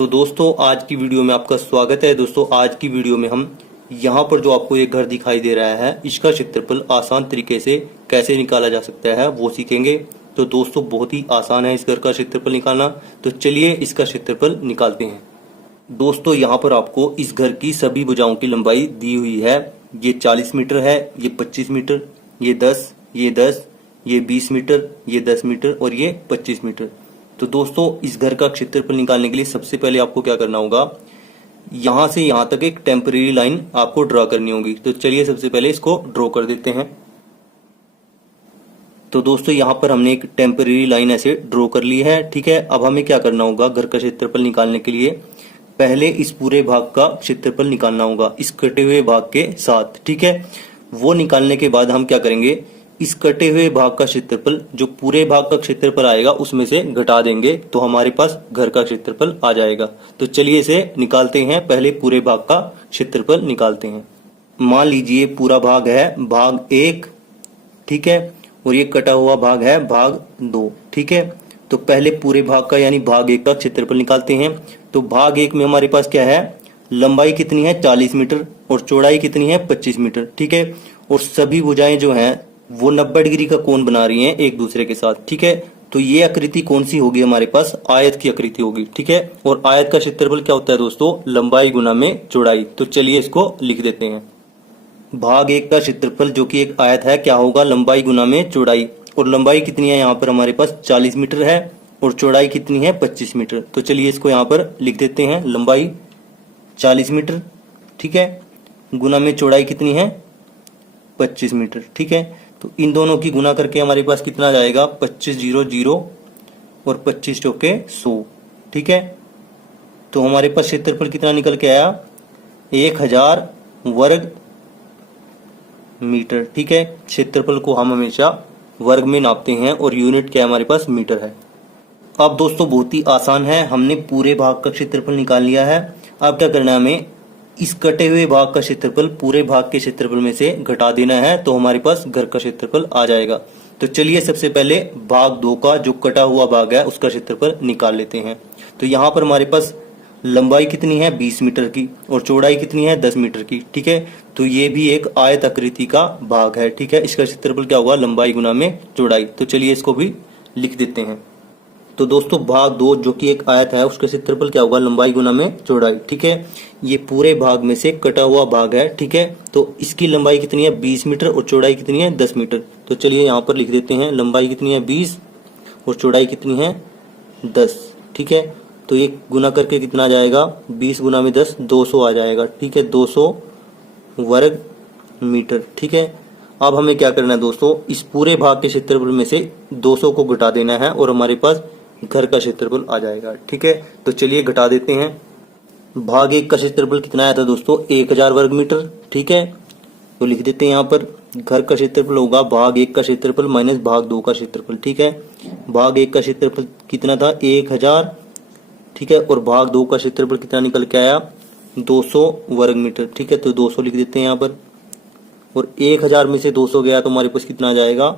तो दोस्तों आज की वीडियो में आपका स्वागत है। दोस्तों आज की वीडियो में हम यहाँ पर जो आपको एक घर दिखाई दे रहा है इसका क्षेत्रफल आसान तरीके से कैसे निकाला जा सकता है वो सीखेंगे। तो दोस्तों बहुत ही आसान है इस घर का क्षेत्रफल निकालना। तो चलिए इसका क्षेत्रफल निकालते हैं। दोस्तों यहाँ पर आपको इस घर की सभी भुजाओं की लंबाई दी हुई है। ये 40 मीटर है, ये 25 मीटर, ये 10, ये 10, ये 20 मीटर, ये 10 मीटर और ये 25 मीटर। तो दोस्तों इस घर का क्षेत्रफल निकालने के लिए सबसे पहले आपको क्या करना होगा, यहां से यहां तक एक टेम्परेरी लाइन आपको ड्रॉ करनी होगी। तो चलिए सबसे पहले इसको ड्रॉ कर देते हैं। तो दोस्तों यहाँ पर हमने एक टेम्परेरी लाइन ऐसे ड्रॉ कर ली है। ठीक है, अब हमें क्या करना होगा, घर का क्षेत्रफल निकालने के लिए पहले इस पूरे भाग का क्षेत्रफल निकालना होगा इस कटे हुए भाग के साथ। ठीक है, वो निकालने के बाद हम क्या करेंगे, इस कटे हुए भाग का क्षेत्रफल जो पूरे भाग का क्षेत्रफल आएगा उसमें से घटा देंगे तो हमारे पास घर का क्षेत्रफल आ जाएगा। तो चलिए इसे निकालते हैं। पहले पूरे भाग का क्षेत्रफल निकालते हैं। मान लीजिए पूरा भाग है भाग 1, ठीक है, और ये कटा हुआ भाग है भाग 2। ठीक है, तो पहले पूरे भाग का यानी भाग 1 का क्षेत्रफल निकालते हैं। तो भाग 1 में हमारे पास क्या है, लंबाई कितनी है 40 मीटर और चौड़ाई कितनी है 25 मीटर। ठीक है, और सभी भुजाएं जो हैं वो 90 डिग्री का कोण बना रही हैं एक दूसरे के साथ। ठीक है, तो ये आकृति कौन सी होगी, हमारे पास आयत की आकृति होगी। ठीक है, और आयत का क्षेत्रफल क्या होता है दोस्तों, लंबाई गुना में चौड़ाई। तो चलिए इसको लिख देते हैं। भाग 1 का क्षेत्रफल जो कि एक आयत है क्या होगा, लंबाई गुना में चौड़ाई। और लंबाई कितनी है यहाँ पर हमारे पास 40 मीटर है और चौड़ाई कितनी है 25 मीटर। तो चलिए इसको यहाँ पर लिख देते हैं, लंबाई 40 मीटर, ठीक है, गुना में चौड़ाई कितनी है 25 मीटर। ठीक है, तो इन दोनों की गुना करके हमारे पास कितना आ जाएगा, 25 0 0 और 25 चौके 100। ठीक है, तो हमारे पास क्षेत्रफल कितना निकल के आया, 1000 वर्ग मीटर। ठीक है, क्षेत्रफल को हम हमेशा वर्ग में नापते हैं और यूनिट क्या है हमारे पास, मीटर है। अब दोस्तों बहुत ही आसान है, हमने पूरे भाग का क्षेत्रफल निकाल लिया है। अब क्या करना है, हमें इस कटे हुए भाग का क्षेत्रफल पूरे भाग के क्षेत्रफल में से घटा देना है तो हमारे पास घर का क्षेत्रफल आ जाएगा। तो चलिए सबसे पहले भाग 2 का जो कटा हुआ भाग है उसका क्षेत्रफल निकाल लेते हैं। तो यहाँ पर हमारे पास लंबाई कितनी है 20 मीटर की और चौड़ाई कितनी है 10 मीटर की। ठीक है, तो ये भी एक आयत आकृति का भाग है। ठीक है, इसका क्षेत्रफल क्या होगा, लंबाई गुना में चौड़ाई। तो चलिए इसको भी लिख देते हैं। तो दोस्तों भाग 2 जो कि एक आयत है उसका क्षेत्रफल क्या होगा, लंबाई गुना में चौड़ाई। ठीक है, ये पूरे भाग में से कटा हुआ भाग है। ठीक है, तो इसकी लंबाई कितनी है 20 मीटर और चौड़ाई कितनी है 10 मीटर। तो चलिए यहाँ पर लिख देते हैं, लंबाई कितनी है 20 और चौड़ाई कितनी है 10। ठीक है, तो ये गुना करके कितना आ जाएगा, 20 गुना में 10 200 आ जाएगा। ठीक है, 200 वर्ग मीटर। ठीक है, अब हमें क्या करना है दोस्तों, इस पूरे भाग के क्षेत्रफल में से 200 को घटा देना है और हमारे पास घर का क्षेत्रफल आ जाएगा। ठीक है, तो चलिए घटा देते हैं। भाग 1 का क्षेत्रफल कितना आया था दोस्तों, 1000 वर्ग मीटर। ठीक है, तो लिख देते हैं यहाँ पर घर का क्षेत्रफल होगा भाग 1 का क्षेत्रफल माइनस भाग 2 का क्षेत्रफल। ठीक है, भाग 1 का क्षेत्रफल कितना था 1000। ठीक है, और भाग 2 का क्षेत्रफल कितना निकल के आया 200 वर्ग मीटर। ठीक है, तो 200 लिख देते हैं यहाँ पर और 1000 में से 200 गया तो हमारे पास कितना आ जाएगा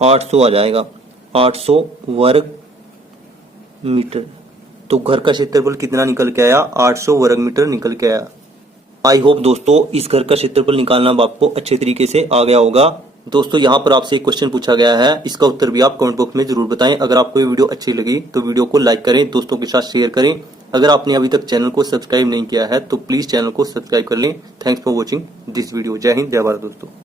800 आ जाएगा, 800 वर्ग मीटर। तो घर का क्षेत्रफल कितना निकल के आया, 800 वर्ग मीटर निकल के आया। आई होप दोस्तों इस घर का क्षेत्रफल निकालना आपको अच्छे तरीके से आ गया होगा। दोस्तों यहाँ पर आपसे एक क्वेश्चन पूछा गया है, इसका उत्तर भी आप कमेंट बॉक्स में जरूर बताएं। अगर आपको ये वीडियो अच्छी लगी तो वीडियो को लाइक करें, दोस्तों के साथ शेयर करें। अगर आपने अभी तक चैनल को सब्सक्राइब नहीं किया है तो प्लीज चैनल को सब्सक्राइब कर लें। Thanks for watching this video. जय हिंद, जय भारत दोस्तों।